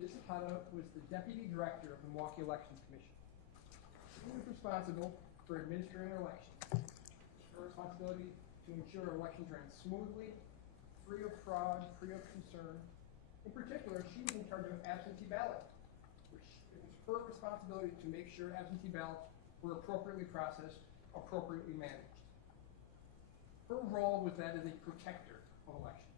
Ms. Zapata was the Deputy Director of the Milwaukee Election Commission. She was responsible for administering elections. Her responsibility to ensure elections ran smoothly, free of fraud, free of concern. In particular, she was in charge of absentee ballots, which it was her responsibility to make sure absentee ballots were appropriately processed, appropriately managed. Her role was that as a protector of elections.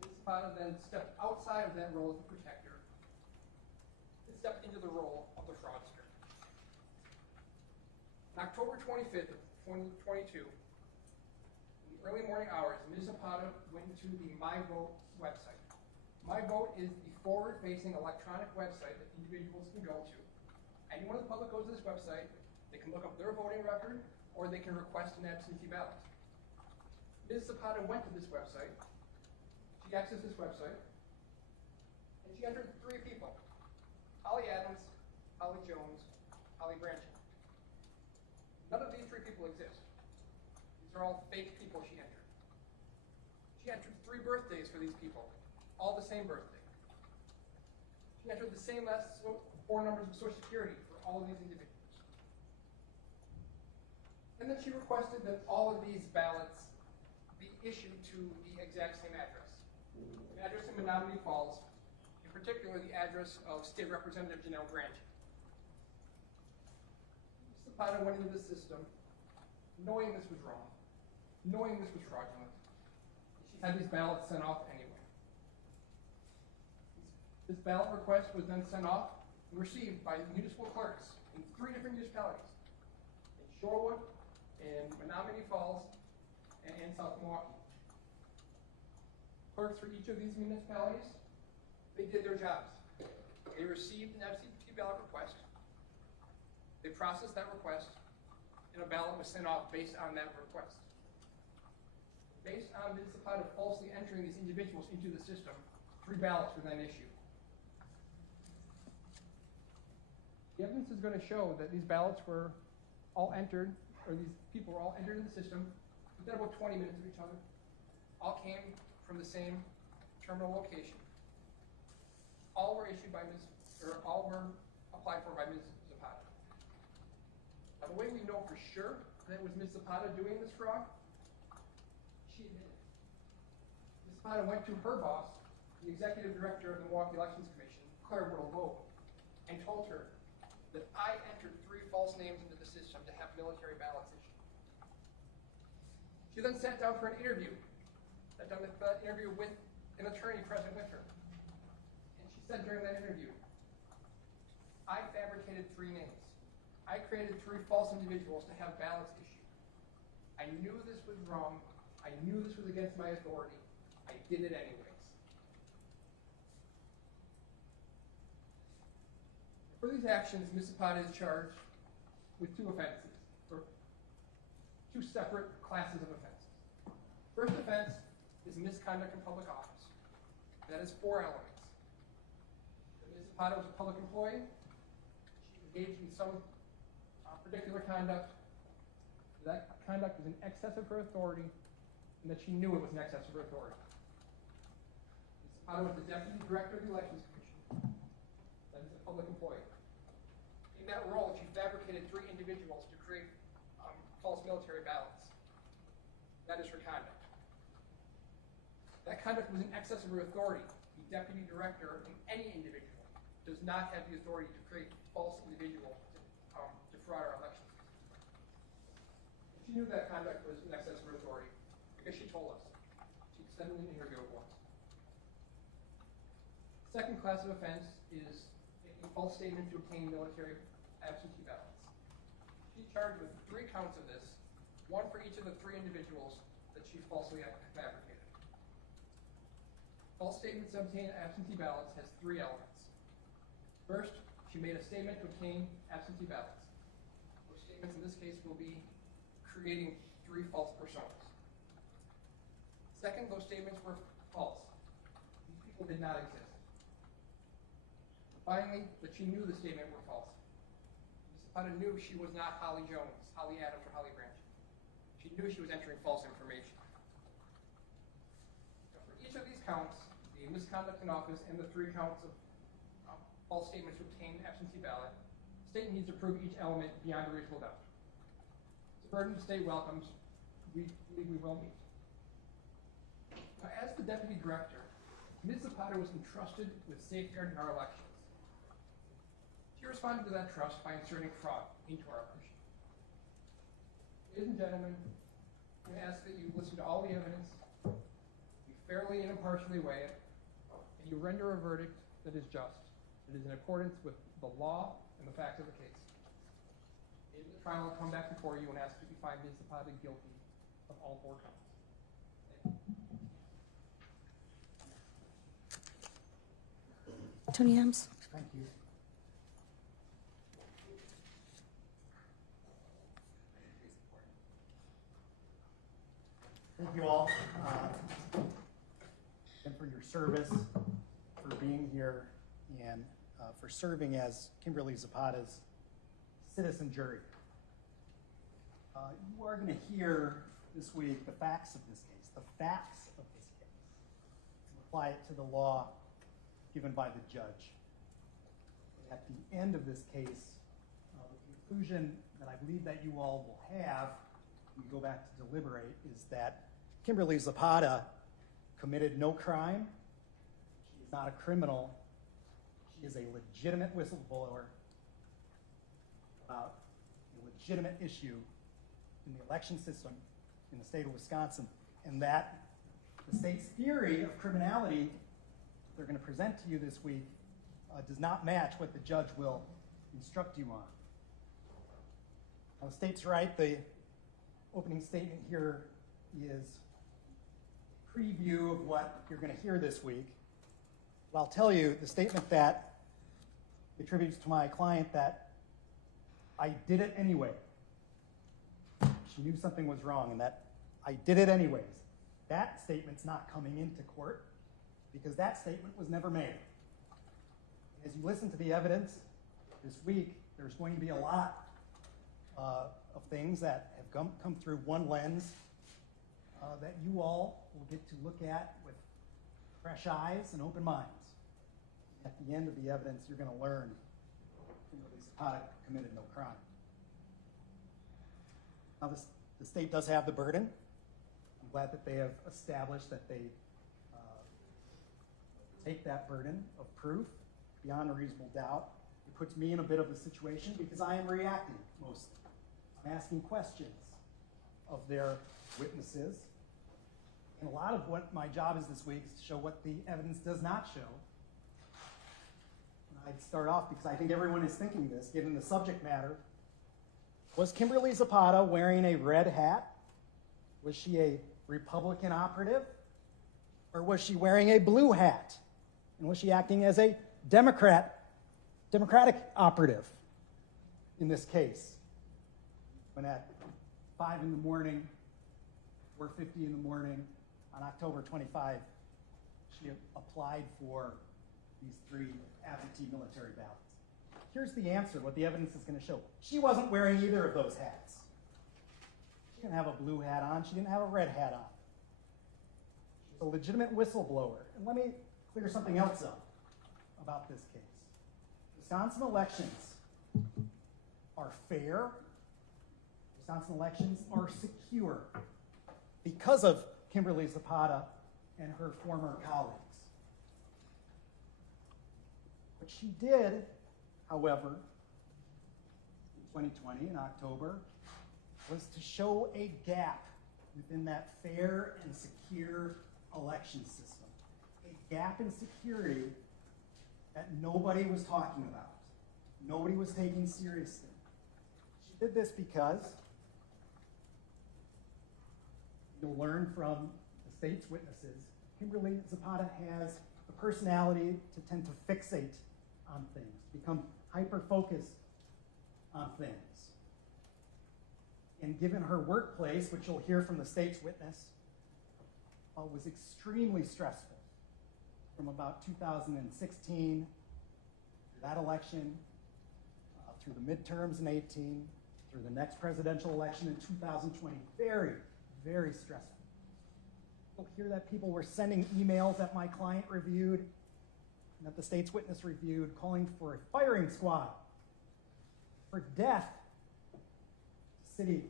Ms. Zapata then stepped outside of that role as a protector and stepped into the role of the fraudster. On October 25th of 2022, in the early morning hours, Ms. Zapata went to the My Vote website. My Vote is the forward-facing electronic website that individuals can go to. Anyone in the public goes to this website, they can look up their voting record, or they can request an absentee ballot. Ms. Zapata went to this website, she accessed this website, and she entered 3 people: Holly Adams, Holly Jones, Holly Brantdjen. None of these 3 people exist. These are all fake people she entered. She entered 3 birthdays for these people, all the same birthday. She entered the same last 4 numbers of Social Security for all of these individuals. And then she requested that all of these ballots be issued to the exact same address. An address in Menomonee Falls, in particular the address of State Representative Janel Brantdjen. Zapata went into the system knowing this was wrong, knowing this was fraudulent. She had these ballots sent off anyway. This ballot request was then sent off and received by municipal clerks in 3 different municipalities: in Shorewood, in Menomonee Falls, and in South Milwaukee. Clerks for each of these municipalities, they did their jobs. They received an absentee ballot request. They processed that request, and a ballot was sent off based on that request. Based on Ms. Zapata falsely entering these individuals into the system, 3 ballots were then issued. The evidence is going to show that these ballots were all entered, or these people were all entered in the system within about 20 minutes of each other. All came from the same terminal location. All were issued by all were applied for by Ms. Zapata. Now, the way we know for sure that it was Ms. Zapata doing this fraud, she admitted. Ms. Zapata went to her boss, the executive director of the Milwaukee Elections Commission, and told her that I entered 3 false names into the system to have military ballots issued. She then sat down for an interview, with an attorney present with her. And she said during that interview, I fabricated 3 names. I created 3 false individuals to have ballots issued. I knew this was wrong. I knew this was against my authority. I did it anyways. For these actions, Ms. Zapata is charged with 2 offenses, or 2 separate classes of offenses. First offense is misconduct in public office. That is 4 elements. Ms. Zapata was a public employee. She engaged in some particular conduct. That conduct was in excess of her authority, and that she knew it was in excess of her authority. Ms. Zapata was the Deputy Director of the Elections Commission. That is a public employee. In that role, she fabricated 3 individuals to create false military ballots. That is her conduct. That conduct was in excess of her authority. The Deputy Director of any individual does not have the authority to create false individuals to defraud our elections. She knew that conduct was in excess of her authority because she told us. She said in an interview once. The second class of offense is making false statements to obtain military absentee ballots. She's charged with 3 counts of this, 1 for each of the 3 individuals that she falsely fabricated. False statements to obtain absentee ballots has 3 elements. First, she made a statement to obtain absentee ballots. Those statements in this case will be creating 3 false personas. Second, those statements were false. These people did not exist. Finally, that she knew the statement were false. Ms. Zapata knew she was not Holly Jones, Holly Adams, or Holly Brantdjen. She knew she was entering false information. Now, for each of these counts, the a misconduct in office and the 3 counts of false statements to obtain an absentee ballot, the state needs to prove each element beyond a reasonable doubt. It's a burden the state welcomes. We believe we will meet. Now, as the deputy director, Ms. Zapata was entrusted with safeguarding our elections. She responded to that trust by inserting fraud into our election. Ladies and gentlemen, I'm going to ask that you listen to all the evidence, you fairly and impartially weigh it, and you render a verdict that is just, that is in accordance with the law and the facts of the case. In the trial, I'll come back before you and ask that you find Ms. Zapata guilty of all 4 counts. Tony Hams. Thank you. Thank you all and for your service, for being here, and for serving as Kimberly Zapata's citizen jury. You are going to hear this week the facts of this case, and apply it to the law given by the judge. At the end of this case, the conclusion that I believe that you all will have when you go back to deliberate is that Kimberly Zapata committed no crime. She is not a criminal. She is a legitimate whistleblower about a legitimate issue in the election system in the state of Wisconsin, and that the state's theory of criminality they're going to present to you this week does not match what the judge will instruct you on. Now, the state's right. The opening statement here is a preview of what you're going to hear this week. But I'll tell you the statement that attributes to my client that I did it anyway. She knew something was wrong and that I did it anyways. That statement's not coming into court, because that statement was never made. As you listen to the evidence this week, there's going to be a lot of things that have come through one lens that you all will get to look at with fresh eyes and open minds. At the end of the evidence, you're going to learn Kimberly Zapata committed no crime. Now, the state does have the burden. I'm glad that they have established that they take that burden of proof beyond a reasonable doubt. It puts me in a bit of a situation because I am reacting mostly. I'm asking questions of their witnesses. And a lot of what my job is this week is to show what the evidence does not show. And I'd start off because I think everyone is thinking this, given the subject matter. Was Kimberly Zapata wearing a red hat? Was she a Republican operative? Or was she wearing a blue hat? And was she acting as a Democratic operative in this case? When at 5 in the morning, 4:50 in the morning, on October 25, she applied for these 3 absentee military ballots. Here's the answer, what the evidence is going to show. She wasn't wearing either of those hats. She didn't have a blue hat on. She didn't have a red hat on. She's a legitimate whistleblower. And let me clear something else up about this case. Wisconsin elections are fair. Wisconsin elections are secure because of Kimberly Zapata and her former colleagues. What she did, however, in 2020, in October, was to show a gap within that fair and secure election system. A gap in security that nobody was talking about. Nobody was taking seriously. She did this because you'll learn from the state's witnesses, Kimberly Zapata has the personality to tend to fixate on things, become hyper-focused on things. And given her workplace, which you'll hear from the state's witness, was extremely stressful from about 2016, through that election, through the midterms in 18, through the next presidential election in 2020. Very, very stressful. You'll hear that people were sending emails that my client reviewed and that the state's witness reviewed, calling for a firing squad for death to city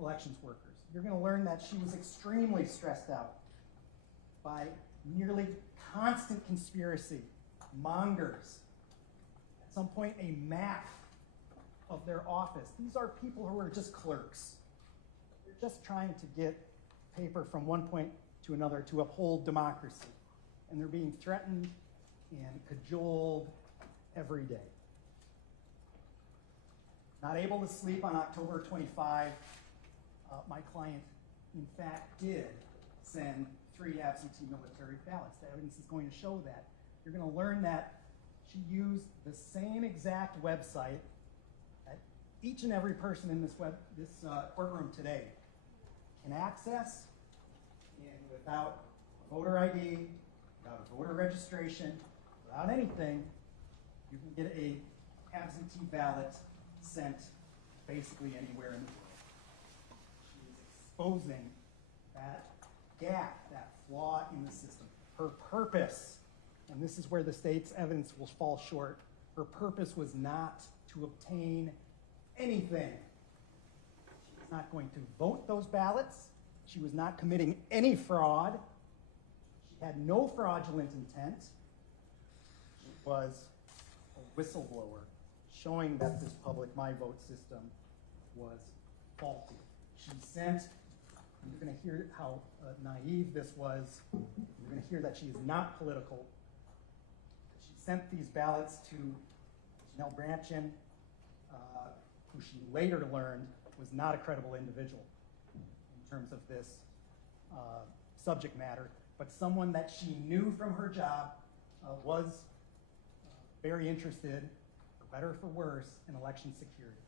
elections workers. You're going to learn that she was extremely stressed out by nearly constant conspiracy mongers. At some point, a map of their office. These are people who are just clerks. They're just trying to get paper from one point to another to uphold democracy. And they're being threatened and cajoled every day. Not able to sleep on October 25, my client, in fact, did send 3 absentee military ballots. The evidence is going to show that. You're going to learn that she used the same exact website that each and every person in this courtroom today can access, and without a voter ID, without a voter registration, without anything, you can get a absentee ballot sent basically anywhere in the world. She is exposing that gap, that flaw in the system. Her purpose, and this is where the state's evidence will fall short, her purpose was not to obtain anything. She was not going to vote those ballots. She was not committing any fraud. She had no fraudulent intent. She was a whistleblower, showing that this public my vote system was faulty. She sent, you're going to hear how naive this was. You're going to hear that she is not political. She sent these ballots to Janel Brantdjen, who she later learned was not a credible individual in terms of this subject matter, but someone that she knew from her job was very interested, for better or for worse, in election security.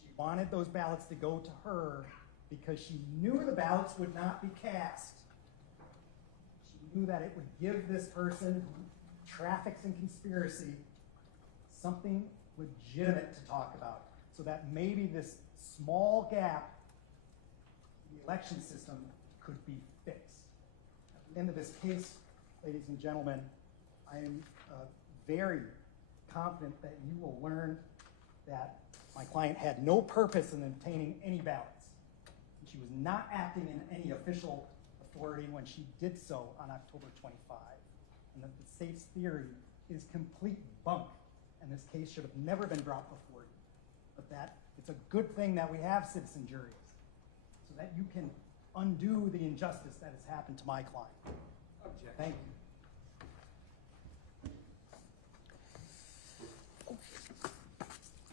She wanted those ballots to go to her because she knew the ballots would not be cast. She knew that it would give this person who traffics in conspiracy something legitimate to talk about, so that maybe this small gap in the election system could be fixed. At the end of this case, ladies and gentlemen, I am very confident that you will learn that my client had no purpose in obtaining any ballots. She was not acting in any official authority when she did so on October 25, and that the state's theory is complete bunk, and this case should have never been brought before you. But that it's a good thing that we have citizen juries, so that you can undo the injustice that has happened to my client. Objection. Thank you.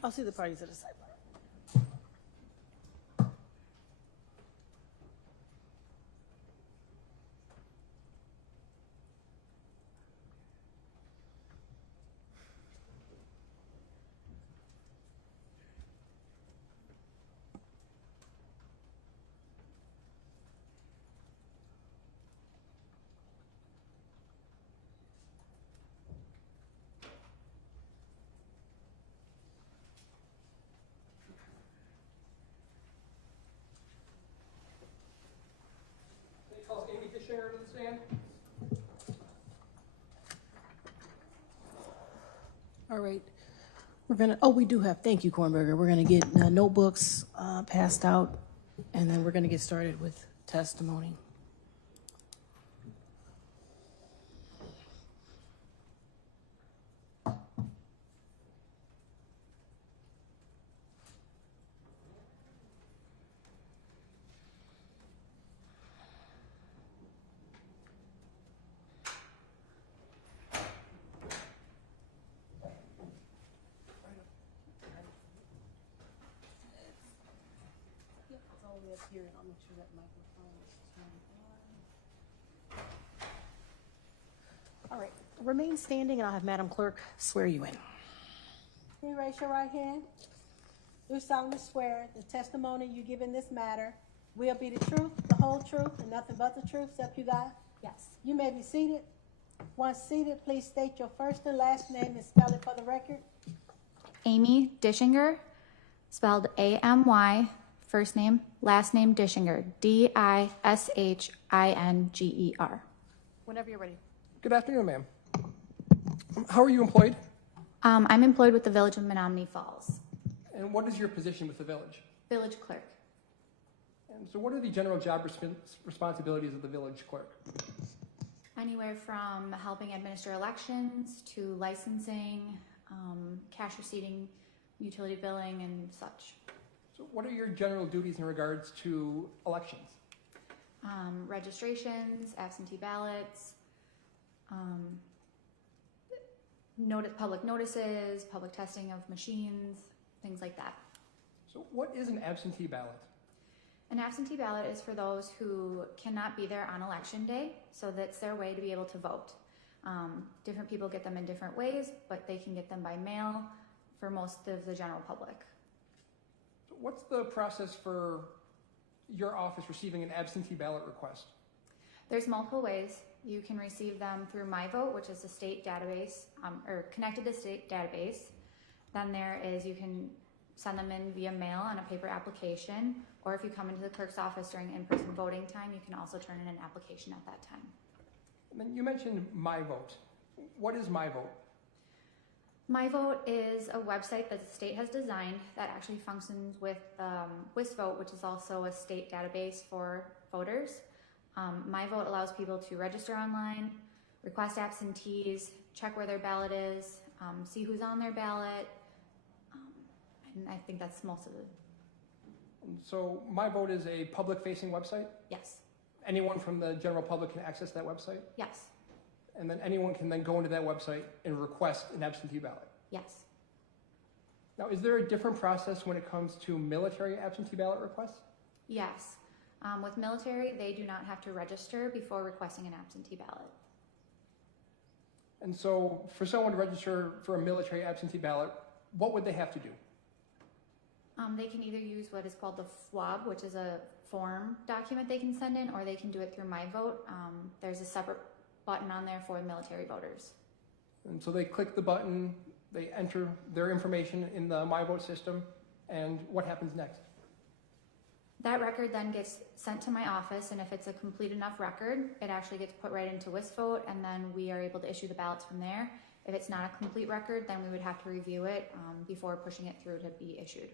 I'll see the parties at a sidebar. Calls Amy Dishinger to the stand. All right. We're going to, we do have, thank you, Kornberger. We're going to get notebooks passed out, and then we're going to get started with testimony. Up here, and I'll make sure that microphone is turned on. All right, remain standing, and I'll have Madam Clerk swear you in. Can you raise your right hand? Do solemnly swear the testimony you give in this matter will be the truth, the whole truth, and nothing but the truth, except you God? Yes. You may be seated. Once seated, please state your first and last name and spell it for the record. Amy Dishinger, spelled first name, last name Dishinger, Dishinger. Whenever you're ready. Good afternoon, ma'am. How are you employed? I'm employed with the Village of Menomonee Falls, And what is your position with the village? village clerk. And so what are the general job responsibilities of the village clerk? Anywhere from helping administer elections to licensing, cash receipting, utility billing, and such. So what are your general duties in regards to elections? Registrations, absentee ballots, public notices, public testing of machines, things like that. So what is an absentee ballot? An absentee ballot is for those who cannot be there on election day, so that's their way to be able to vote. Different people get them in different ways, but they can get them by mail for most of the general public. So what's the process for your office receiving an absentee ballot request? There's multiple ways. You can receive them through MyVote, which is a state database, or connected to state database. Then there is, you can send them in via mail on a paper application, or if you come into the clerk's office during in-person voting time, you can also turn in an application at that time. And then you mentioned MyVote. What is MyVote? MyVote is a website that the state has designed that actually functions with WisVote, which is also a state database for voters. MyVote allows people to register online, request absentees, check where their ballot is, see who's on their ballot, and I think that's most of it. And so MyVote is a public-facing website? Yes, Anyone from the general public can access that website? yes, And then anyone can then go into that website and request an absentee ballot? yes. Now, is there a different process when it comes to military absentee ballot requests? Yes. With military, they do not have to register before requesting an absentee ballot. And so for someone to register for a military absentee ballot, what would they have to do? They can either use what is called the FWAB, which is a form document they can send in, or they can do it through MyVote. There's a separate button on there for military voters. And so they click the button, they enter their information in the MyVote system, and what happens next? That record then gets sent to my office, and if it's a complete enough record, it actually gets put right into WisVote, and then we are able to issue the ballots from there. If it's not a complete record, then we would have to review it before pushing it through to be issued.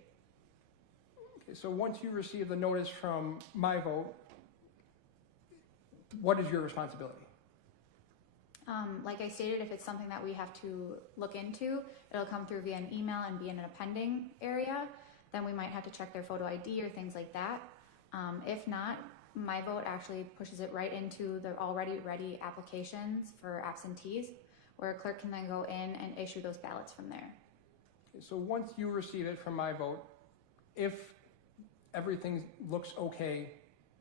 Okay, so once you receive the notice from MyVote, what is your responsibility? Like I stated, if it's something that we have to look into, it'll come through via an email and be in an appending area. Then we might have to check their photo ID or things like that. If not, MyVote actually pushes it right into the already ready applications for absentees, where a clerk can then go in and issue those ballots from there. Okay, so once you receive it from MyVote, if everything looks okay,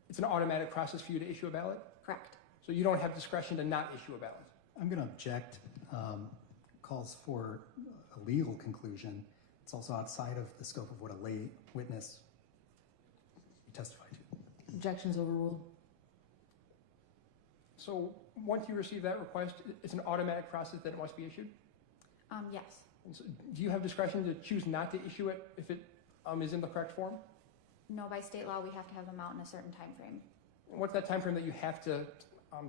it's an automatic process for you to issue a ballot? Correct. So you don't have discretion to not issue a ballot? I'm going to object. Calls for a legal conclusion. It's also outside of the scope of what a lay witness would testify to. Objections overruled. So once you receive that request, it's an automatic process that it must be issued? Yes. And so do you have discretion to choose not to issue it if it is in the correct form? No, by state law, we have to have them out in a certain time frame. And what's that time frame that you have to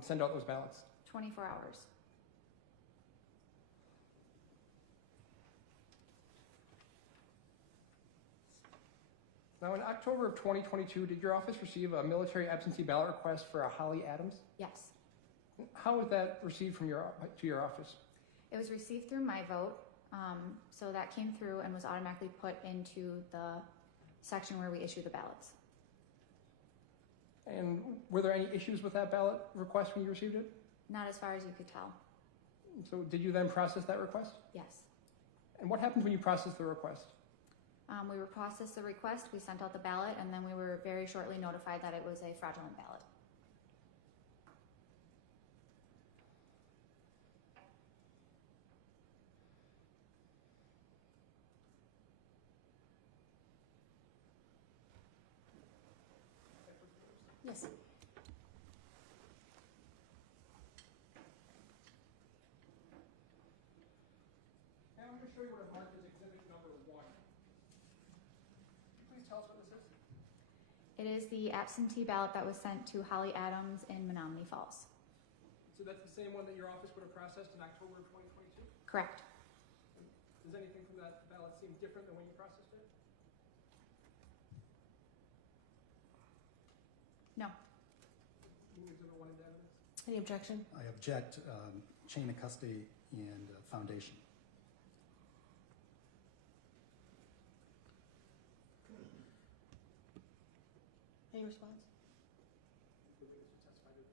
send out those ballots? 24 hours. Now, in October of 2022, did your office receive a military absentee ballot request for a Holly Adams? Yes. How was that received from to your office? It was received through MyVote, so that came through and was automatically put into the section where we issue the ballots. And were there any issues with that ballot request when you received it? Not as far as you could tell. So did you then process that request? Yes. And what happens when you process the request? We would process the request, we sent out the ballot, and then we were very shortly notified that it was a fraudulent ballot. Yes. And I'm going to show you what I've marked as exhibit number 1. Can you please tell us what this is? It is the absentee ballot that was sent to Holly Adams in Menomonee Falls. So that's the same one that your office would have processed in October of 2022? Correct. Does anything from that ballot seem different than when you processed it? No. Move exhibit 1 into evidence. Any objection? I object, chain of custody and foundation. Any response? The witness who testified to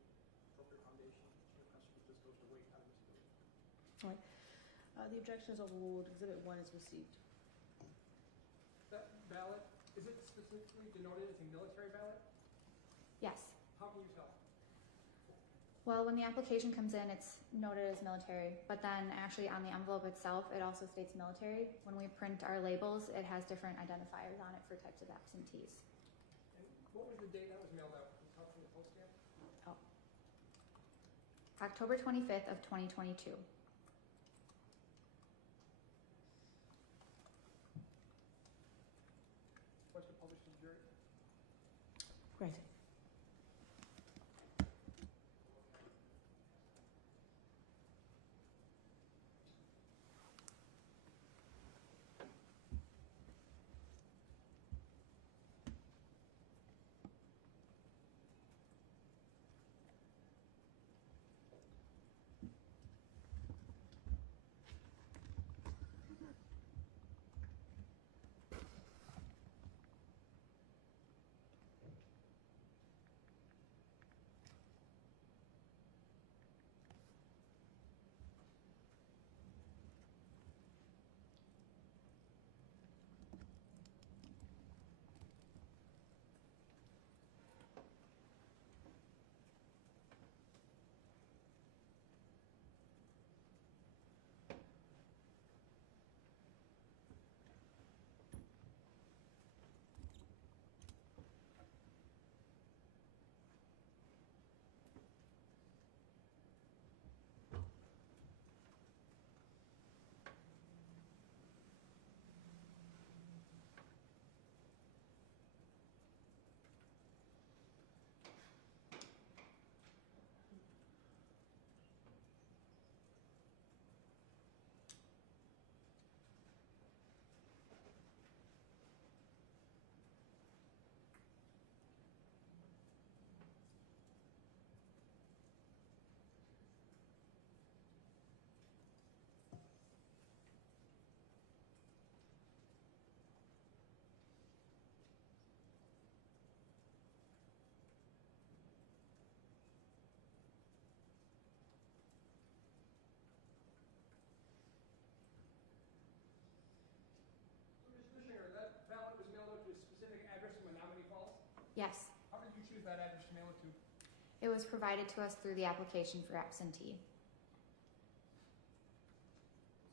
appropriate foundation, chain of custody just goes to weight on this bill. All right. The objection is overruled. Exhibit 1 is received. That ballot, is it specifically denoted as a military ballot? Yes. How can you tell? Well, when the application comes in, it's noted as military, but then actually on the envelope itself, it also states military. When we print our labels, it has different identifiers on it for types of absentees. And what was the date that was mailed out? Can you tell from the post stamp? Oh. October 25th of 2022. Question published to the jury? Granted. Yes. How did you choose that address to mail it to? It was provided to us through the application for absentee.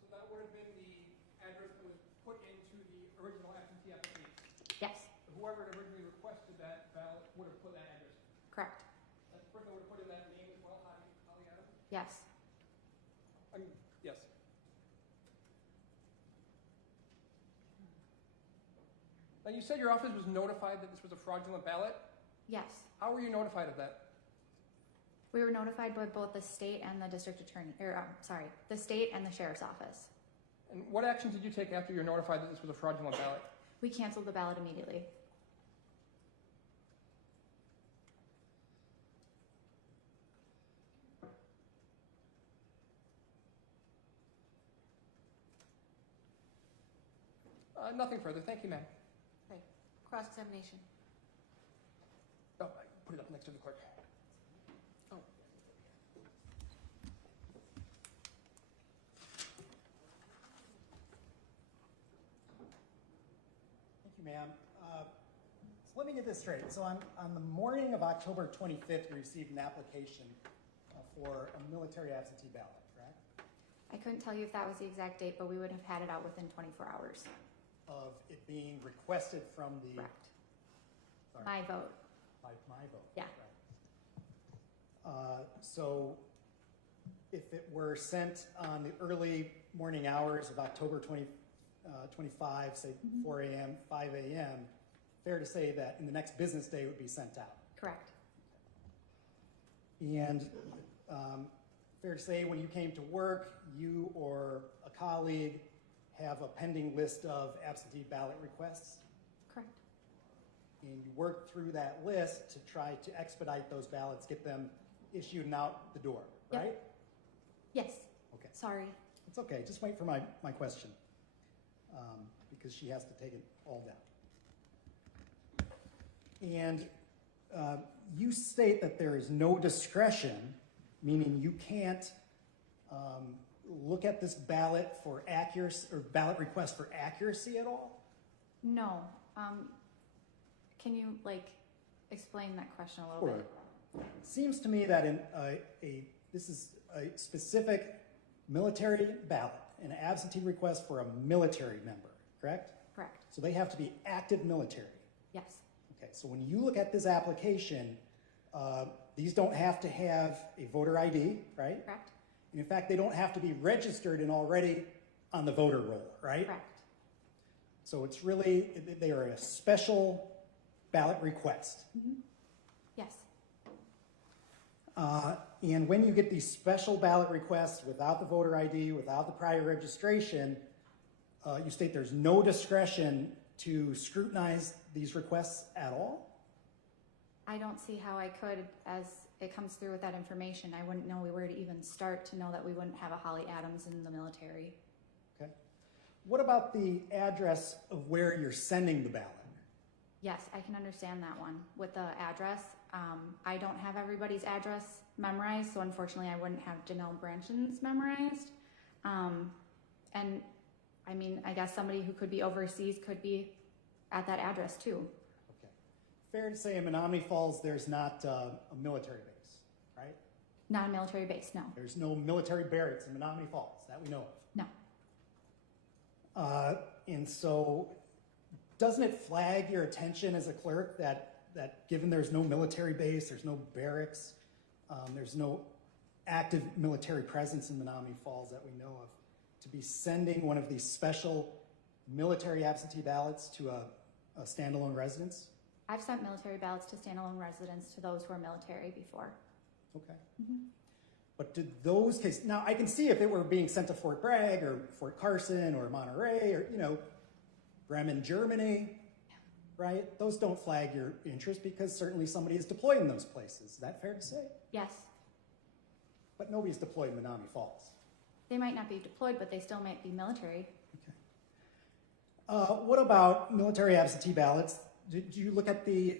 So that would have been the address that was put into the original absentee application. Yes. Whoever had originally requested that ballot would have put that address. Correct. That person would have put in that name as well, Holly Adams? Yes. I mean, yes. Now, you said your office was notified that this was a fraudulent ballot. Yes. How were you notified of that? We were notified by both the state and the district attorney, the state and the sheriff's office. And what actions did you take after you were notified that this was a fraudulent ballot? We canceled the ballot immediately. Nothing further. Thank you, ma'am. Okay. Cross-examination. Oh, I put it up next to the clerk. Oh. Thank you, ma'am. So let me get this straight. So on the morning of October 25th, you received an application for a military absentee ballot, correct? I couldn't tell you if that was the exact date, but we would have had it out within 24 hours. Of it being requested from the... Correct. Sorry, My vote. my vote. Yeah. Right. So if it were sent on the early morning hours of October 25, say 4 a.m., 5 a.m., fair to say that in the next business day it would be sent out. Correct. And fair to say when you came to work, you or a colleague have a pending list of absentee ballot requests, Correct. and you worked through that list to try to expedite those ballots, get them issued and out the door, Yep. right? Yes. Okay. Sorry. It's okay, just wait for my question, because she has to take it all down. And you state that there is no discretion, meaning you can't look at this ballot for accuracy, or ballot request for accuracy at all? No. Can you explain that question a little bit? Seems to me that this is a specific military ballot, an absentee request for a military member, correct? Correct. So they have to be active military. Yes. Okay, so when you look at this application, these don't have to have a voter ID, right? Correct. And in fact, they don't have to be registered and already on the voter roll, right? Correct. So it's really, they are a special ballot request. Yes. And when you get these special ballot requests without the voter ID, without the prior registration, you state there's no discretion to scrutinize these requests at all? I don't see how I could, as it comes through with that information. I wouldn't know where to even start to know that we wouldn't have a Holly Adams in the military. Okay. What about the address of where you're sending the ballot? Yes, I can understand that one with the address. I don't have everybody's address memorized, so unfortunately I wouldn't have Janel Brantdjen's memorized. And I mean, I guess somebody who could be overseas could be at that address too. Okay. Fair to say in Menomonee Falls there's not a military base, right? Not a military base, no. There's no military barracks in Menomonee Falls that we know of. No. And so doesn't it flag your attention as a clerk that given there's no military base, there's no barracks, there's no active military presence in Menomonee Falls that we know of, to be sending one of these special military absentee ballots to a standalone residence? I've sent military ballots to standalone residents to those who are military before. Okay. But did those cases, now I can see if it were being sent to Fort Bragg or Fort Carson or Monterey or, Bremen, Germany, right? Those don't flag your interest because certainly somebody is deployed in those places. Is that fair to say? Yes. But nobody's deployed in Menomonee Falls. They might not be deployed, but they still might be military. Okay. What about military absentee ballots? Did you look at the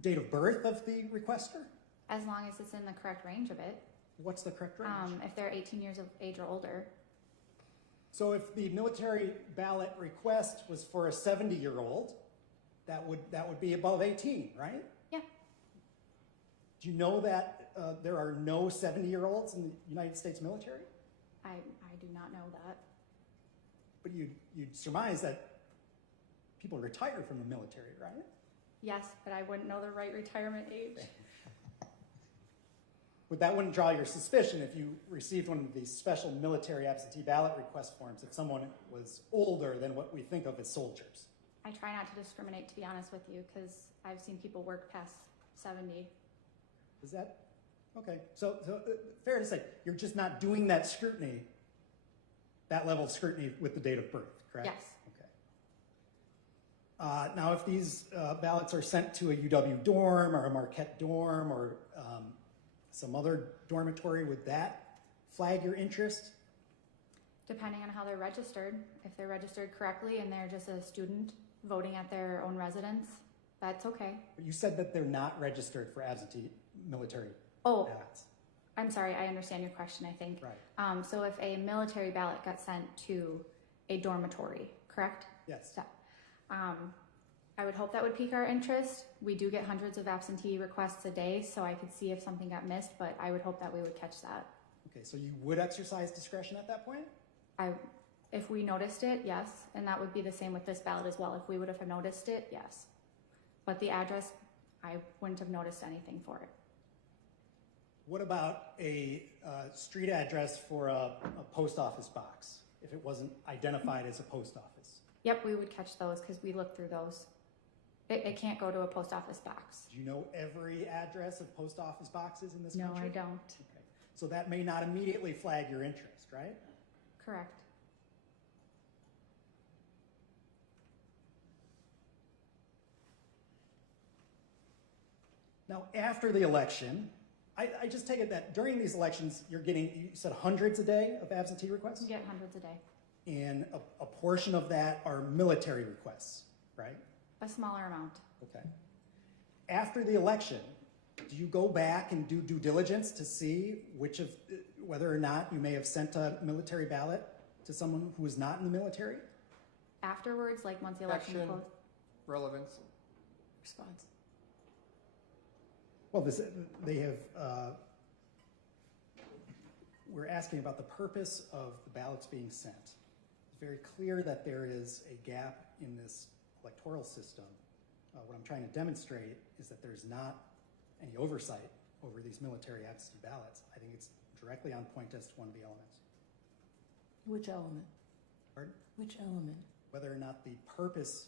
date of birth of the requester? As long as it's in the correct range of it. What's the correct range? If they're 18 years of age or older. So if the military ballot request was for a 70-year-old, that would be above 18, right? Yeah. Do you know that there are no 70-year-olds in the United States military? I do not know that. But you'd surmise that people retire from the military, right? Yes, but I wouldn't know the right retirement age. But that wouldn't draw your suspicion if you received one of these special military absentee ballot request forms if someone was older than what we think of as soldiers. I try not to discriminate, to be honest with you, because I've seen people work past 70. Is that okay? So fair to say you're just not doing that scrutiny, that level of scrutiny with the date of birth, correct? Yes. Okay. Now, if these ballots are sent to a UW dorm or a Marquette dorm or some other dormitory, would that flag your interest? Depending on how they're registered. If they're registered correctly and they're just a student voting at their own residence, that's okay. But you said that they're not registered for absentee military Oh, ballots. I'm sorry, I understand your question, I think. Right. So if a military ballot got sent to a dormitory, correct? Yes. So, I would hope that would pique our interest. We do get hundreds of absentee requests a day, so I could see if something got missed, but I would hope that we would catch that. Okay, so you would exercise discretion at that point? If we noticed it, yes, and that would be the same with this ballot as well. If we would have noticed it, yes. But the address, I wouldn't have noticed anything for it. What about a street address for a post office box, if it wasn't identified as a post office? Yep, we would catch those because we look through those. It can't go to a post office box. Do you know every address of post office boxes in this No, country? I don't. Okay. So that may not immediately flag your interest, right? Correct. Now, after the election, I just take it that during these elections, you're getting, you said hundreds a day of absentee requests? You get hundreds a day. And a portion of that are military requests, right? A smaller amount. Okay. After the election, do you go back and do due diligence to see whether or not you may have sent a military ballot to someone who is not in the military? Afterwards, like once the election Action, closed. relevance. Response. Well, they have, we're asking about the purpose of the ballots being sent. It's very clear that there is a gap in this electoral system. What I'm trying to demonstrate is that there's not any oversight over these military absentee ballots. I think it's directly on point as to one of the elements. Which element? Pardon? Which element? Whether or not the purpose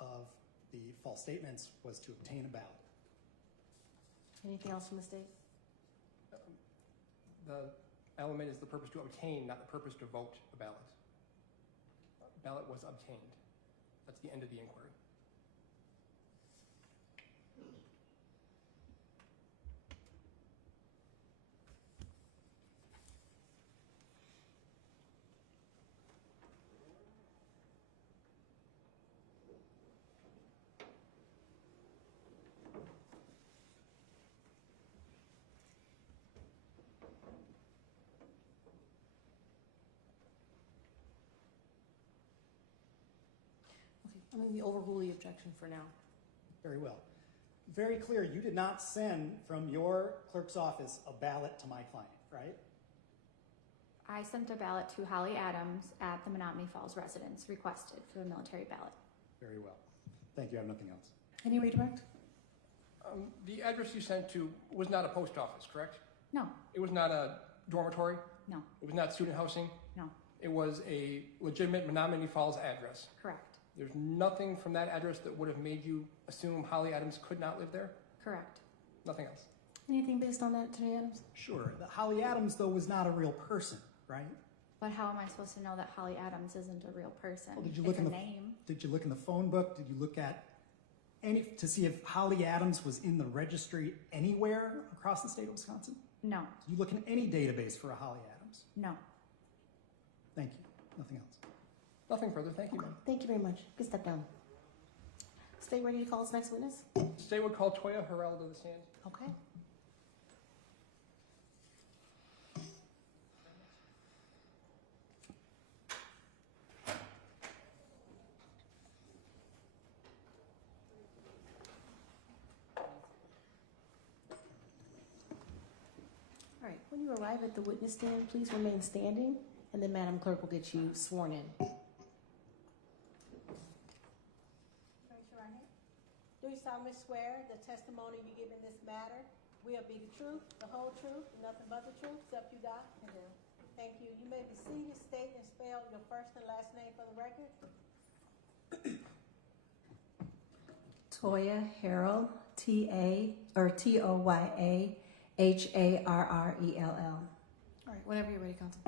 of the false statements was to obtain a ballot. Anything else from the state? The element is the purpose to obtain, not the purpose to vote a ballot. A ballot was obtained. That's the end of the inquiry. Okay, I'm going to overrule the objection for now. Very well. Very clear, you did not send from your clerk's office a ballot to my client, right? I sent a ballot to Holly Adams at the Menomonee Falls residence, requested for the military ballot. Very well. Thank you, I have nothing else. Any redirect? The address you sent to was not a post office, correct? No, It was not a dormitory? no, It was not student housing? no, It was a legitimate Menomonee Falls address. correct, There's nothing from that address that would have made you assume Holly Adams could not live there? correct. Nothing else? Anything based on that, Attorney Adams? Sure. The Holly Adams, though, was not a real person, right? But how am I supposed to know that Holly Adams isn't a real person? Well, did you It's look a in the name. Did you look in the phone book? Did you look at to see if Holly Adams was in the registry anywhere across the state of Wisconsin? No, Did you look in any database for a Holly Adams? no. Thank you. Nothing else. Nothing further, thank you, Okay, ma'am. thank you very much. Good step down. Stay ready to call us next witness? State would call Toya Herold to the stand. Okay. All right, when you arrive at the witness stand, please remain standing, and then Madam Clerk will get you sworn in. Raise your right hand. Do you solemnly swear the testimony you give in this matter will be the truth, the whole truth, and nothing but the truth, except you die? I do. Thank you. You may be seated, state and spell your first and last name for the record. Toya Herold, Toya Harrell. All right, whenever you're ready, Counsel.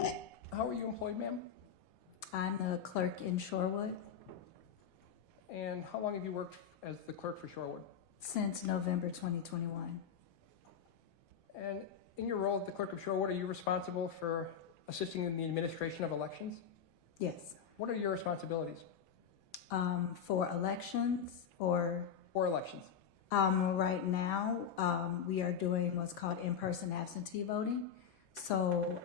How are you employed, ma'am? I'm the clerk in Shorewood And how long have you worked as the clerk for Shorewood? since November 2021. And in your role as the clerk of Shorewood, are you responsible for assisting in the administration of elections? Yes. What are your responsibilities For elections or for elections? right now, we are doing what's called in-person absentee voting. So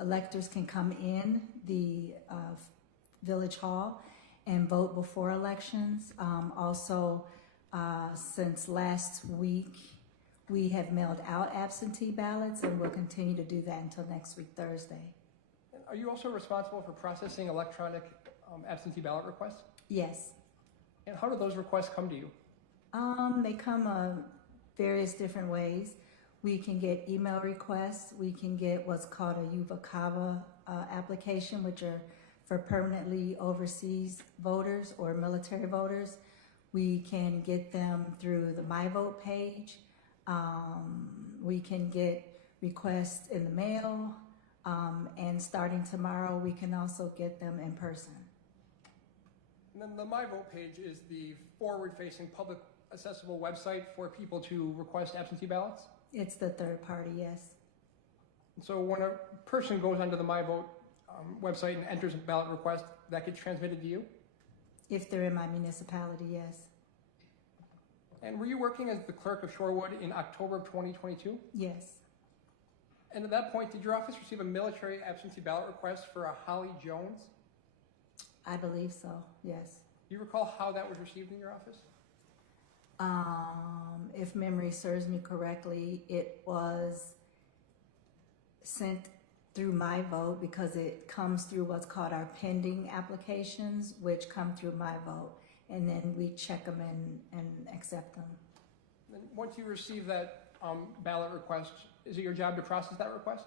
electors can come in the village hall and vote before elections. Also, since last week, we have mailed out absentee ballots, and we'll continue to do that until next week, Thursday. And are you also responsible for processing electronic absentee ballot requests? Yes. And how do those requests come to you? They come various different ways. We can get email requests. We can get what's called a UVA CAVA application, which are For permanently overseas voters or military voters, we can get them through the My Vote page. We can get requests in the mail, and starting tomorrow, we can also get them in person. And then the My Vote page is the forward-facing, public accessible website for people to request absentee ballots. It's the third party, yes. So when a person goes onto the My Vote website and enters a ballot request, that gets transmitted to you? If they're in my municipality, yes. And were you working as the clerk of Shorewood in October of 2022? Yes. And at that point, did your office receive a military absentee ballot request for a Holly Jones? I believe so, yes. Do you recall how that was received in your office? If memory serves me correctly, it was sent through My Vote because it comes through what's called our pending applications, which come through My Vote, and then we check them and accept them. Then once you receive that ballot request, is it your job to process that request?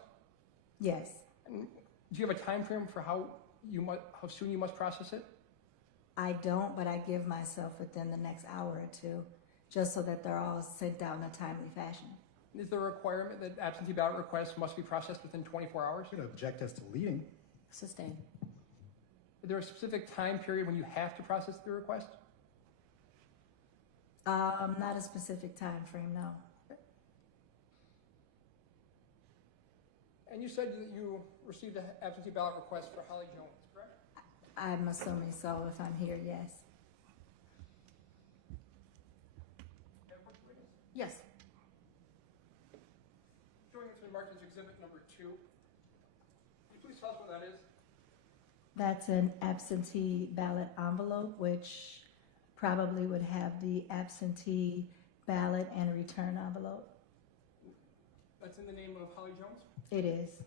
Yes. And do you have a time frame for how soon you must process it? I don't, but I give myself within the next hour or two, just so that they're all sent out in a timely fashion. Is there a requirement that absentee ballot requests must be processed within 24 hours? Should object as to leading. Sustain. Is there a specific time period when you have to process the request? Not a specific time frame, no. And you said that you received an absentee ballot request for Holly Jones, correct? I'm assuming so if I'm here, yes. Yes. Showing it to the marked as exhibit number 2. Can you please tell us what that is? That's an absentee ballot envelope, which probably would have the absentee ballot and return envelope. That's in the name of Holly Jones? It is.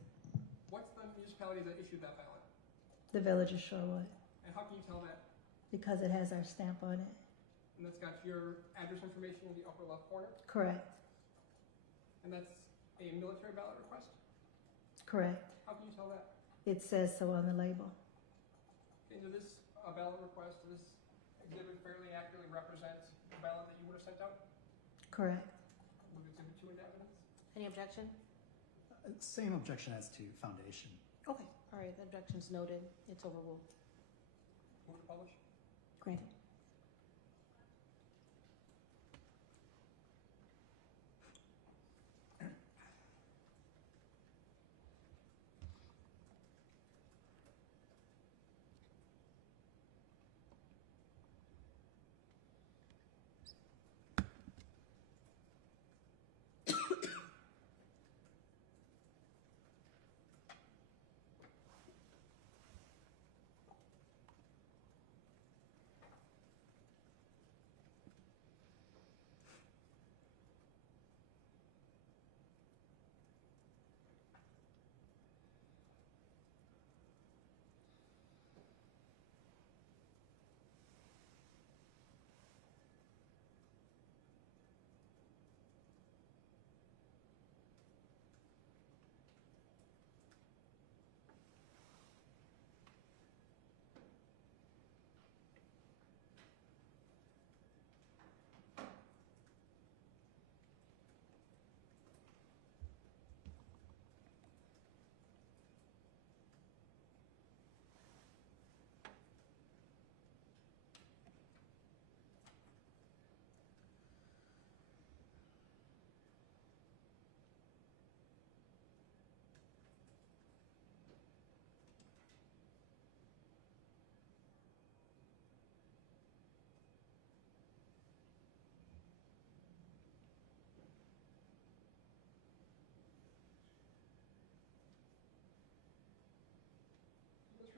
What's the municipality that issued that ballot? The Village of Shorewood, And how can you tell that? because it has our stamp on it. And that's got your address information in the upper left corner? Correct. And that's a military ballot request? Correct. How can you tell that? It says so on the label. Into this ballot request, does this exhibit fairly accurately represent the ballot that you would have sent out? Correct. Move exhibit 2 into evidence? Any objection? Same objection as to foundation. Okay, all right, the objection's noted. It's overruled. Move to publish? Granted.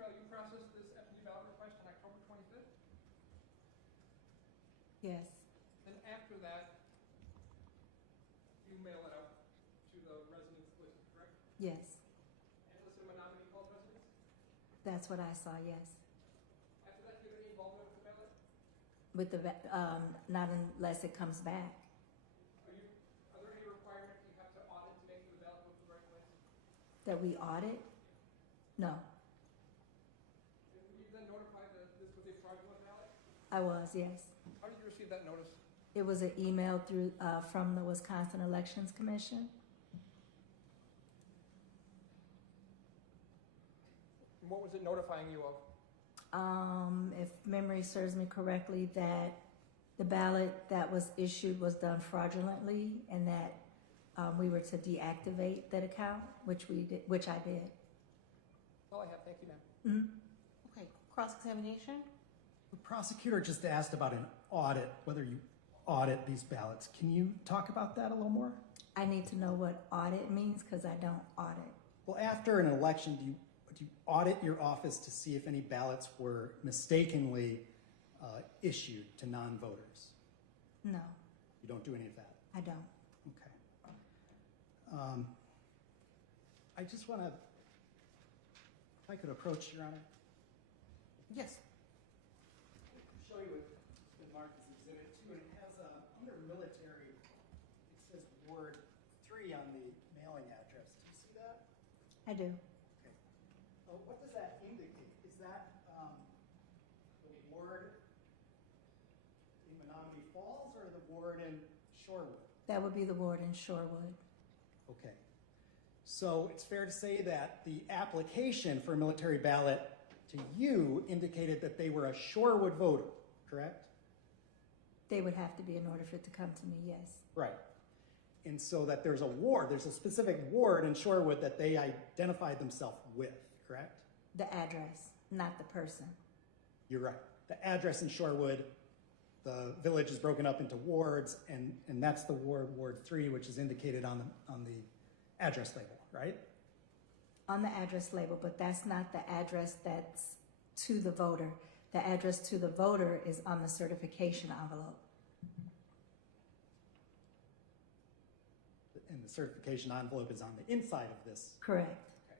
You processed this absentee ballot request on October 25th? Yes. And after that, you mail it out to the residents listed, correct? Yes. And listed Menomonee called residents? That's what I saw, yes. After that, do you have any involvement with the ballot? With the, not unless it comes back. Are there any requirements you have to audit to make sure the ballot goes to the right place? That we audit? No. I was, yes. How did you receive that notice? It was an email through, from the Wisconsin Elections Commission. And what was it notifying you of? If memory serves me correctly, that the ballot that was issued was done fraudulently, and that we were to deactivate that account, which I did. That's all I have. Thank you, ma'am. Mm-hmm. Okay, cross-examination? The prosecutor just asked about an audit, whether you audit these ballots. Can you talk about that a little more? I need to know what audit means because I don't audit. Well, after an election, do you audit your office to see if any ballots were mistakenly issued to non-voters? No, You don't do any of that? I don't. Okay. I just want to, if I could approach, Your Honor. Yes. Show you what's been marked as Exhibit 2, and it has, under military, it says Ward 3 on the mailing address. Do you see that? I do. Okay. What does that indicate? Is that the ward in Menomonee Falls or the ward in Shorewood? That would be the ward in Shorewood. Okay. So it's fair to say that the application for a military ballot to you indicated that they were a Shorewood voter, correct? They would have to be in order for it to come to me, yes. Right. And so that there's a ward, there's a specific ward in Shorewood that they identified themselves with, correct? The address, not the person. You're right. The address in Shorewood, the village is broken up into wards, and that's the Ward 3, which is indicated on the address label, right? On the address label, but that's not the address that's to the voter. The address to the voter is on the certification envelope. And the certification envelope is on the inside of this. Correct. Okay.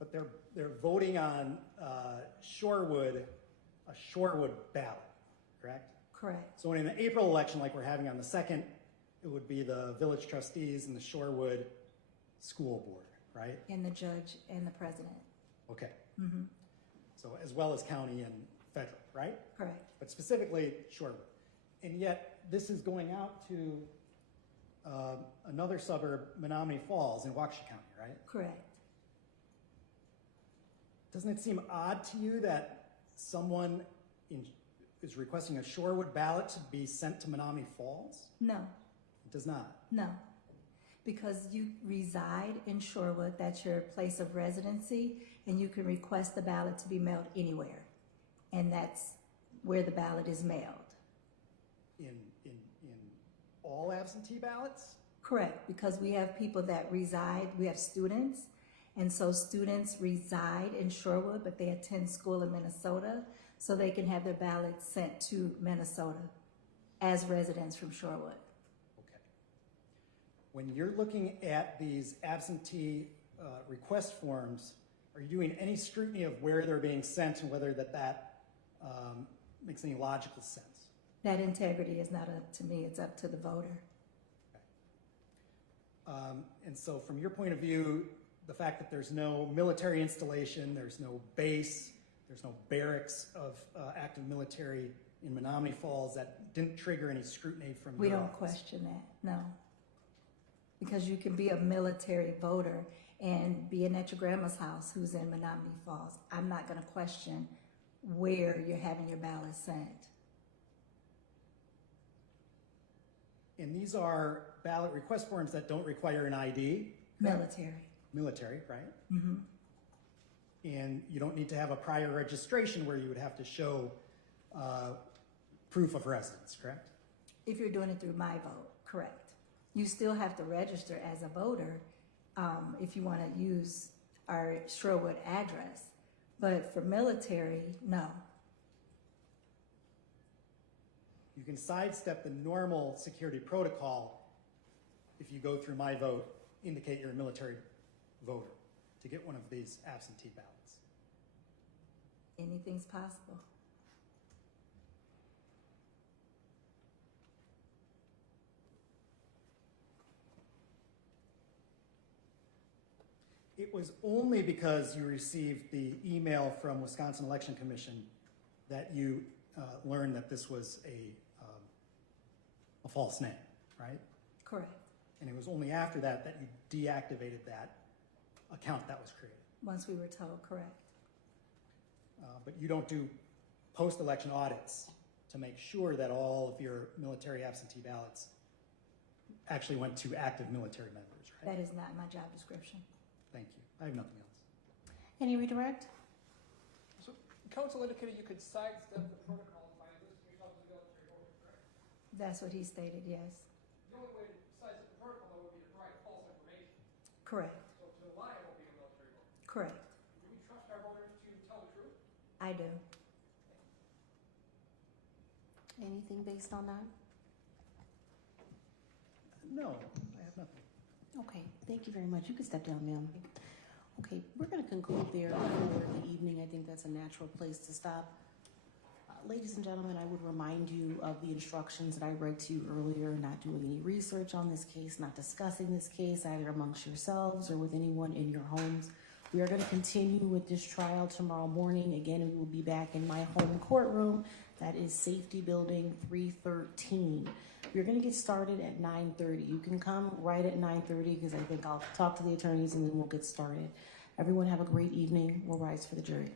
But they're voting on Shorewood, a Shorewood ballot, correct? Correct. So in an April election like we're having on the 2nd, it would be the village trustees and the Shorewood school board, right? And the judge and the president. Okay. Mm-hmm. So as well as county and federal, right? Correct. But specifically Shorewood. And yet this is going out to another suburb, Menomonee Falls in Waukesha County, right? Correct. Doesn't it seem odd to you that someone is requesting a Shorewood ballot to be sent to Menomonee Falls? No. It does not. No. Because you reside in Shorewood, that's your place of residency, and you can request the ballot to be mailed anywhere. And that's where the ballot is mailed. In all absentee ballots? Correct, because we have people that reside, we have students, and so students reside in Shorewood, but they attend school in Minnesota, so they can have their ballots sent to Minnesota as residents from Shorewood. Okay. When you're looking at these absentee request forms, are you doing any scrutiny of where they're being sent and whether that makes any logical sense? That integrity is not up to me, it's up to the voter. Okay. And so from your point of view, the fact that there's no military installation, there's no base, there's no barracks of active military in Menomonee Falls, that didn't trigger any scrutiny from We your don't office? question that, no. Because you can be a military voter and being at your grandma's house who's in Menomonee Falls. I'm not gonna question where you're having your ballot sent. And these are ballot request forms that don't require an ID? Military. Military, right? Mm-hmm. And you don't need to have a prior registration where you would have to show proof of residence, correct? If you're doing it through My Vote, correct. You still have to register as a voter if you want to use our Shorewood address. But for military, no. You can sidestep the normal security protocol if you go through My Vote, indicate you're a military voter to get one of these absentee ballots. Anything's possible. It was only because you received the email from Wisconsin Election Commission that you learned that this was a false name, right? Correct. And it was only after that that you deactivated that account that was created. Once we were told, correct. But you don't do post-election audits to make sure that all of your military absentee ballots actually went to active military members, right? That is not my job description. Thank you. I have nothing else. Any redirect? So council indicated you could sidestep the protocol by listing yourself as a military voter, correct? That's what he stated, yes. The only way to sidestep the protocol though would be to provide false information. Correct, So to lie about being a military voter. correct. Do we trust our voters to tell the truth? I do. Anything based on that? No, I have nothing. Okay, thank you very much. You can step down, ma'am. Okay, we're going to conclude there for the evening. I think that's a natural place to stop. Ladies and gentlemen, I would remind you of the instructions that I read to you earlier, not doing any research on this case, not discussing this case either amongst yourselves or with anyone in your homes. We are going to continue with this trial tomorrow morning. Again, we will be back in my home courtroom. That is Safety Building 313. We're going to get started at 9:30. You can come right at 9:30 because I think I'll talk to the attorneys and then we'll get started. Everyone have a great evening. We'll rise for the jury.